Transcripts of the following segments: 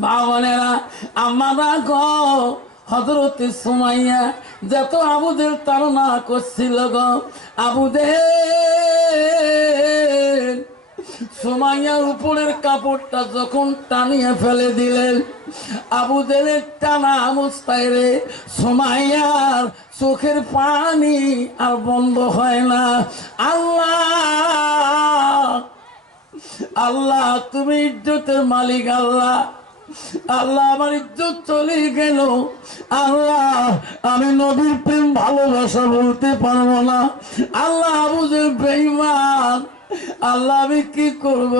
ভাবনেরা আমরা গ হজরতে সুমাইয়া, যত আবুদের তাড়না করছিল গো, আবুদের। সুমাইয়ার উপরের কাপড়টা যখন টানিয়ে ফেলে দিলেন, আবুদের টানা অবস্থায় রে, সুমাইয়ার চোখের পানি আর বন্ধ হয় না। আল্লাহ আল্লাহ, তুমি ইজ্জতের মালিক আল্লাহ। আল্লাহ আমার ইজ্জত চলে গেল। আল্লাহ, আমি নবীর প্রেম ভালোবাসা বলতে পারব না। আল্লাহ বুঝে বেইমান আল্লাহ আমি কি করব?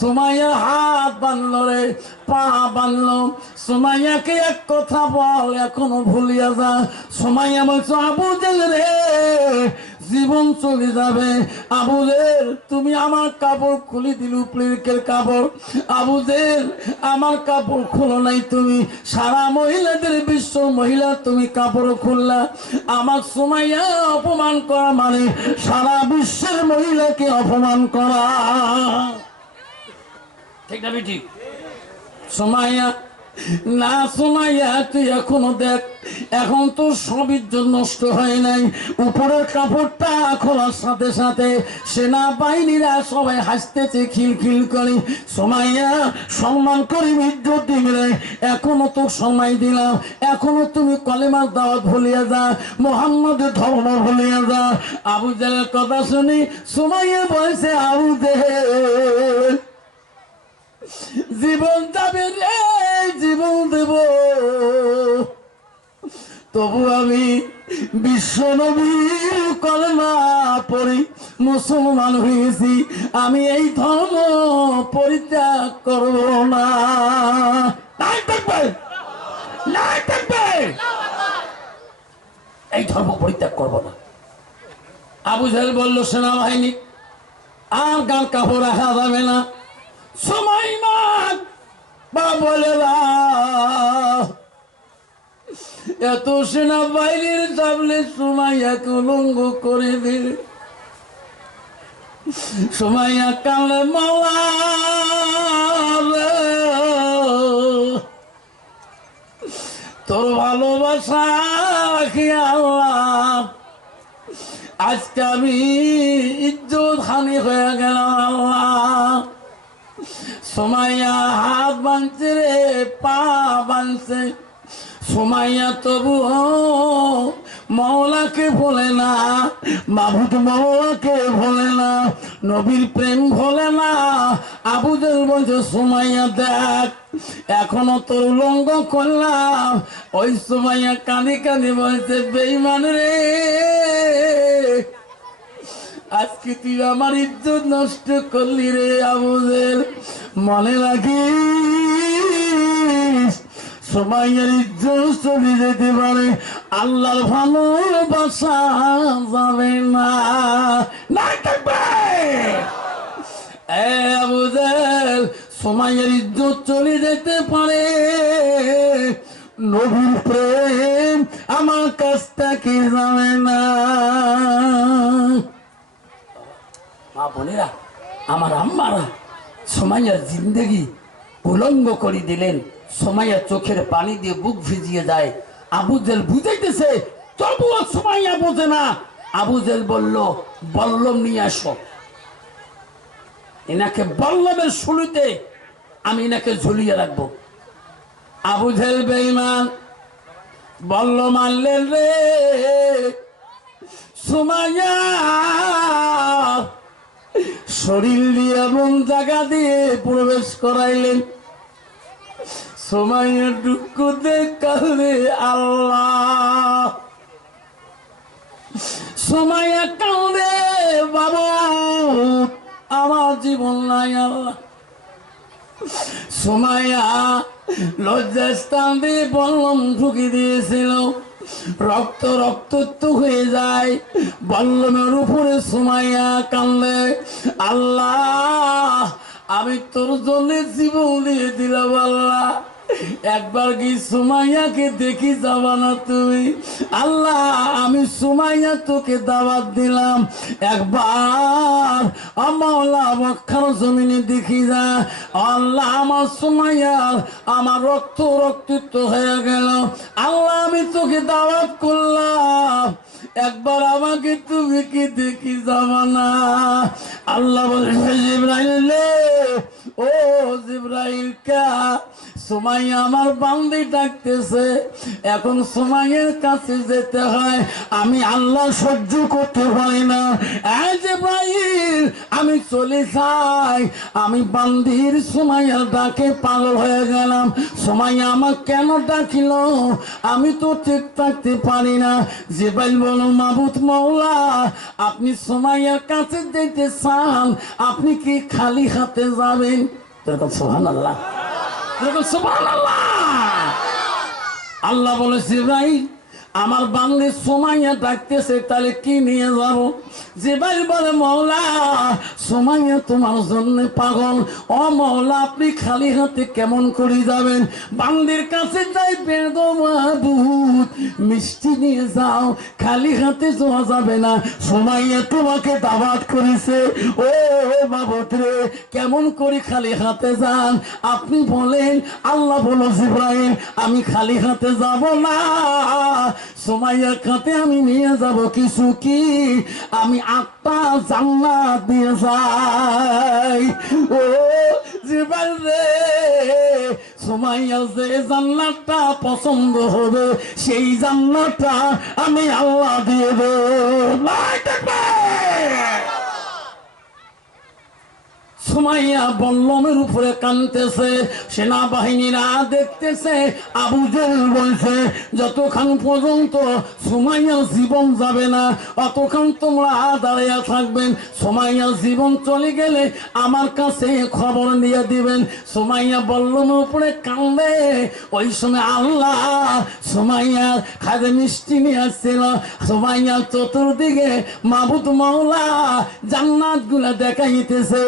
সুমাইয়া হাত বানলো রে, পা বানলো। সুমাইয়াকে এক কথা বল, এখনও ভুলিয়া যা। সুমাইয়া বলছো, আবু রে জীবন চলে যাবে। আবুদের তুমি আমার কাপড় খুলে দিল প্লিকের কাপড়। আবুদের আমার কাপড় খুলো নাই তুমি। সারা মহিলাদের বিশ্ব মহিলা তুমি কাপড় খুললা। আমার সুমাইয়া অপমান করা মানে সারা বিশ্বের মহিলাকে অপমান করা। ঠিক না ঠিক। সোমাইয়া না সোমাইয়া তুই এখনও দেখ, এখন তো সব নষ্ট হয় নাই। উপরের কাপড়টা খোলার সাথে সাথে সেনাবাহিনীরা সবাই হাসতেছে, খিলখিল করে। সোমাইয়া সম্মান করে ইজ্জত দিবে এখনও তো সময় দিলাম। এখনও তুমি কলেমার দাওয়াত ভুলিয়া যা মোহাম্মদের ধর্ম ভুলিয়া যা। আবু জালের কথা শুনি, সোমাইয়া বয়সে আবু দেহে জীবন যাবে রে, জীবন দেব। তবু আমি বিশ্ব নবীর কলমা পড়ি, মুসলমান হয়েছি, আমি এই ধর্ম পরিত্যাগ করব না। নাই এই ধর্ম পরিত্যাগ করব না। আবু জাহেল বলল, সেনাবাহিনী, আর গান কাপড় রাখা যাবে না। সময় মান বা বলে এত সেনাবাহিনীর সামনে সুমাইয়াকে উলঙ্গ করে দিল। সুমাইয়া কালে মাওয়া রে, তোর ভালোবাসা কি আজকে আমি ইজ্জত হানি হয়ে গেলাম আল্লাহ। সোমাইয়া হাত বানছে রে, পা বানছে সোমাইয়া তবু মৌলাকে ভোলে না মাহুদ মৌলাকে ভোলে না, নবীর প্রেম ভোলে না। আবুদের বলছে, সোমাইয়া দেখ, এখনও তোর উলঙ্গ করলাম। ওই সোমাইয়া কাঁদি কাঁদি বলছে বেইমান রে। আজকে তুই আমার ইজ্জত নষ্ট করলি রে আবুদের মনে রাখিস, সময়ের ইজ্জত চলে যেতে পারে। আল্লাহর ভালোবাসা যাবে না। সময়ের ইজ্জত চলে যেতে পারে। নবীর প্রেম আমার কাছ থেকে যাবে না। বোনেরা, আমার আম্মারা সময়ের জিন্দগি উলঙ্গ করে দিলেন সময়া চোখের পানি দিয়ে বুক ভিজিয়ে যায়। আবু জেল বুঝাইতেছে, তবুও সময়া বোঝে না আবু জেল বলল, বল্লম নিয়ে আসো। এনাকে বল্লমের শুরুতে আমি এনাকে ঝুলিয়ে রাখব। আবু জেল বেইমান বল্ল মানলেন রে। সুমাইয়া শরীর দিয়ে এমন জায়গা দিয়ে প্রবেশ করাইলেন। সময়ের দুঃখ দেখালে আল্লাহ। সময় কাঁদে, বাবা, আমার জীবন নাই আল্লাহ। সোমাইয়া লজ্জাস্থান দিয়ে বললাম ঢুকি দিয়েছিল। রক্ত রক্তত্ব হয়ে যায়। বল্লমের উপরে সময়া কানলে আল্লাহ, আমি তোর জন্য জীবন দিয়ে দিলাম, আল্লাহ। একবার কি সুমাইয়াকে দেখি যাবা না তুমি? আল্লাহ সুমাইয়া তোকে দাওয়াত দিলাম। একবার আমলা বক্ষার জমিনে দেখি যা। আল্লাহ আমার সুমাইয়ার আমার রক্ত রক্তিত্ব হয়ে গেল। আল্লাহ আমি তোকে দাওয়াত করলাম। একবার আমাকে তুমি কি দেখি যাবা না আল্লাহ বলে জিব্রাইল ও জিব্রাইল কা? সুমাইয়া আমার বান্দি ডাকতেছে। এখন সুমাইয়ের কাছে যেতে হয়, আমি আল্লাহ সহ্য করতে পারি না। জিব্রাইল, আমি চলে যাই। আমি বান্দির সুমাইয়ার ডাকে পাগল হয়ে গেলাম। সময় আমার কেন ডাকিল? আমি তো ঠিক থাকতে পারি না। জিব্রাইল বলো মাবুত মৌলা আপনি সোমাইয়ার কাছে যেতে চান, আপনি কি খালি হাতে যাবেন? সোহান আল্লাহ সোহান আল্লাহ আল্লাহ বলেছে ভাই আমার বাংলি সোমাইয়া ডাকতেছে, তাহলে কি নিয়ে যাব? ভাই বলে মৌলা সোমাইয়া তোমার জন্য পাগল। ও মৌলা আপনি খালি হাতে কেমন করে যাবেন? বান্দির কাছে যাই বেদো মাহবুদ মিষ্টি নিয়ে যাও, খালি হাতে যাওয়া যাবে না। সোমাইয়া তোমাকে দাবাত করেছে। ও বাবত রে, কেমন করে খালি হাতে যান? আপনি বলেন, আল্লাহ বলো জিব্রাহিম আমি খালি হাতে যাব না। সোমাইয়ার খাতে আমি নিয়ে যাব কিছু কি? আমি আত্মা জান্নাত দিয়ে যাই। ও জীবন রে, সোমাইয়া যে জান্নাতটা পছন্দ হবে, সেই জান্নাতটা আমি আল্লাহ দিয়ে দেব। সুমাইয়া বল্লমের উপরে কানতেছে সেনাবাহিনীরা দেখতেছে, আবু জেল বলছে, যতক্ষণ পর্যন্ত সুমাইয়া জীবন যাবে না, অতক্ষণ তোমরা দাঁড়িয়ে থাকবেন সুমাইয়া জীবন চলে গেলে আমার কাছে খবর দিয়ে দিবেন। সুমাইয়া বল্লমের উপরে কান্দে ওই সময় আল্লাহ সুমাইয়া খাদে মিষ্টি নিয়ে আসছিল। সুমাইয়া চতুর্দিকে মাবুত মাওলা জান্নাতগুলা দেখাইতেছে।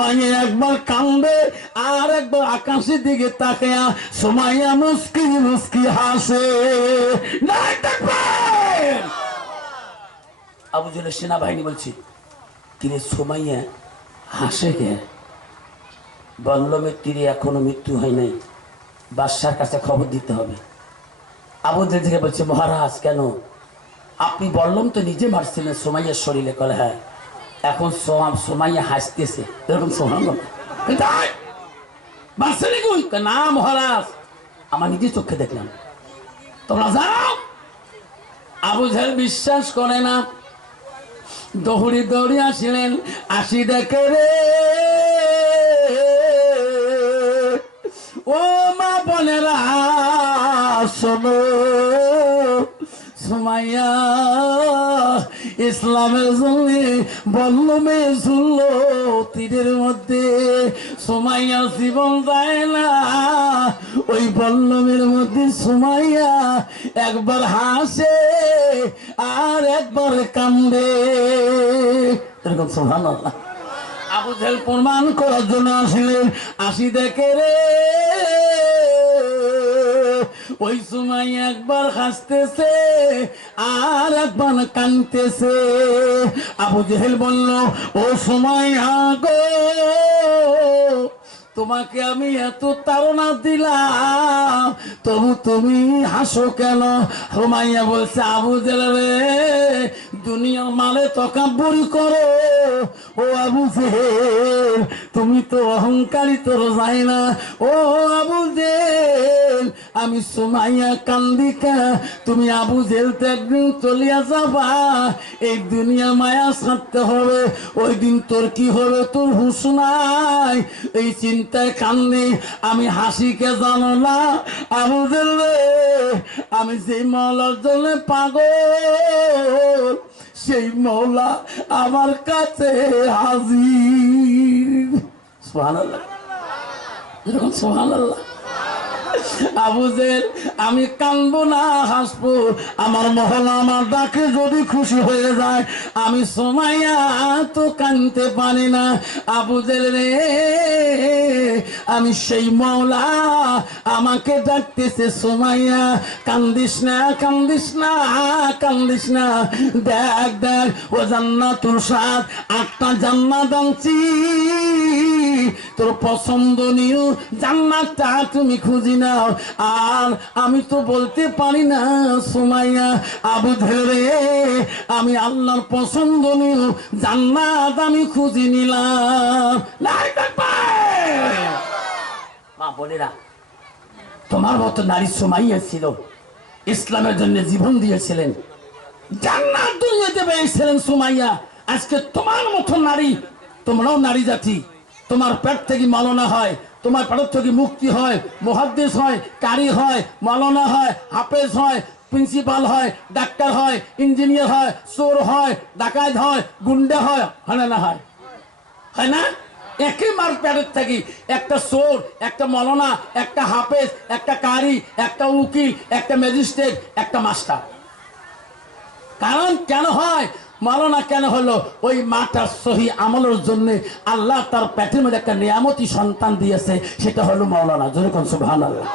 সময়ে একবার কান্দে আর একবার আকাশের দিকে তাকায়া সময়া মুস্কি মুস্কি হাসে। আবু জেলের সেনাবাহিনী বলছি তিনি হাসে কে? তীরে এখনও মৃত্যু হয় নাই। বাদশার কাছে খবর দিতে হবে। আবু থেকে বলছে, মহারাজ, কেন? আপনি বললাম তো নিজে মারছিলেন সোমাইয়ার শরীরে করে হ্যাঁ এখন সোমাইয়া হাসতেছে। এরকম সোহান মারছেন কই? না মহারাজ? আমার নিজে চোখে দেখলাম। তোমরা যাও। আবু জাহেল বিশ্বাস করে না। দৌড়ি দৌড়ি আসিলেন। আসি দেখে রে। ও মা বোনেরা, শোনো। সুমাইয়া ইসলামের জন্য বল্লমে ঝুলল তীরের মধ্যে। সুমাইয়া জীবন যায় না, ওই বল্লমের মধ্যে সুমাইয়া একবার হাসে আর একবার কান্দে। এরকম সোহান আবু জেল প্রমাণ করার জন্য আসিলেন। আসি দেখে রে। ওই সময় একবার হাসতেছে আর একবার কানতেছে। আবু জেহেল বলল, ও সময়, আগো, তোমাকে আমি এত তাড়না দিলাম, তবু তুমি হাসো কেন? হুমাইয়া বলছে, আবু জেল রে, দুনিয়ার মালে তকাব্বরি করো। ও আবু জেল তুমি তো অহংকারী যাই না। ও আবু জেল, আমি সুমাইয়া কান্দিকা তুমি আবু জেল তো একদিন চলিয়া যাবা। এই দুনিয়া মায়া ছাড়তে হবে। ওই দিন তোর কি হবে, তোর হুশ নাই। এই চিন্তায় কান্দি, আমি হাসিকে জানো না। আবু জেল আমি সেই মলার জন্য পাগল, সেই মৌলা আমার কাছে হাজির। আমি কানবো না, হাসবো। আমার মহলা আমার ডাকে যদি খুশি হয়ে যায়, আমি সোমাইয়া তো কানতে পারি না। আবুজেল রে আমি সেই মৌলা, আমাকে ডাকতেছে সোমাইয়া, কান্দিস না কান্দিস না কান্দিস না। দেখ দেখ, ও জান্নাতুল সাদ আটটা জান্নাত আনছি। তোর পছন্দনীয় জান্নাতটা তুমি খুঁজি নাও। আর আমি তো বলতে পারি না সুমাইয়া, আবু ধরে, আমি আল্লাহর পছন্দনীয় জান্নাত আমি খুঁজি নিলাম। বোনেরা, তোমার মতো নারী সুমাইয়া ইসলামের জন্য জীবন দিয়েছিলেন। জান্নাত দুনিয়াতে পেয়েছিলেন সুমাইয়া। আজকে তোমার মতো নারী, তোমরাও নারী জাতি। তোমার পেট থেকে মালনা হয়, তোমার থেকে মুক্তি হয় মহাদ্দেশ হয়, কারি হয়, মালনা হয়, হাফেজ হয়, প্রিন্সিপাল হয়, ডাক্তার হয়, ইঞ্জিনিয়ার হয়, চোর হয়, ডাকাত হয়, গুন্ডা হয় হয় না হয়। হয় না? একই মার প্যারের থাকি। একটা সোর একটা মলনা, একটা হাফেজ, একটা কারি, একটা উকিল, একটা ম্যাজিস্ট্রেট, একটা মাস্টার। কারণ কেন হয়? মালনা কেন হলো? ওই মাটার সহি আমলের জন্য আল্লাহ তার প্যাটের মধ্যে একটা নিয়ামতি সন্তান দিয়েছে, সেটা হলো মাওলানা যেরকম সুবহান আল্লাহ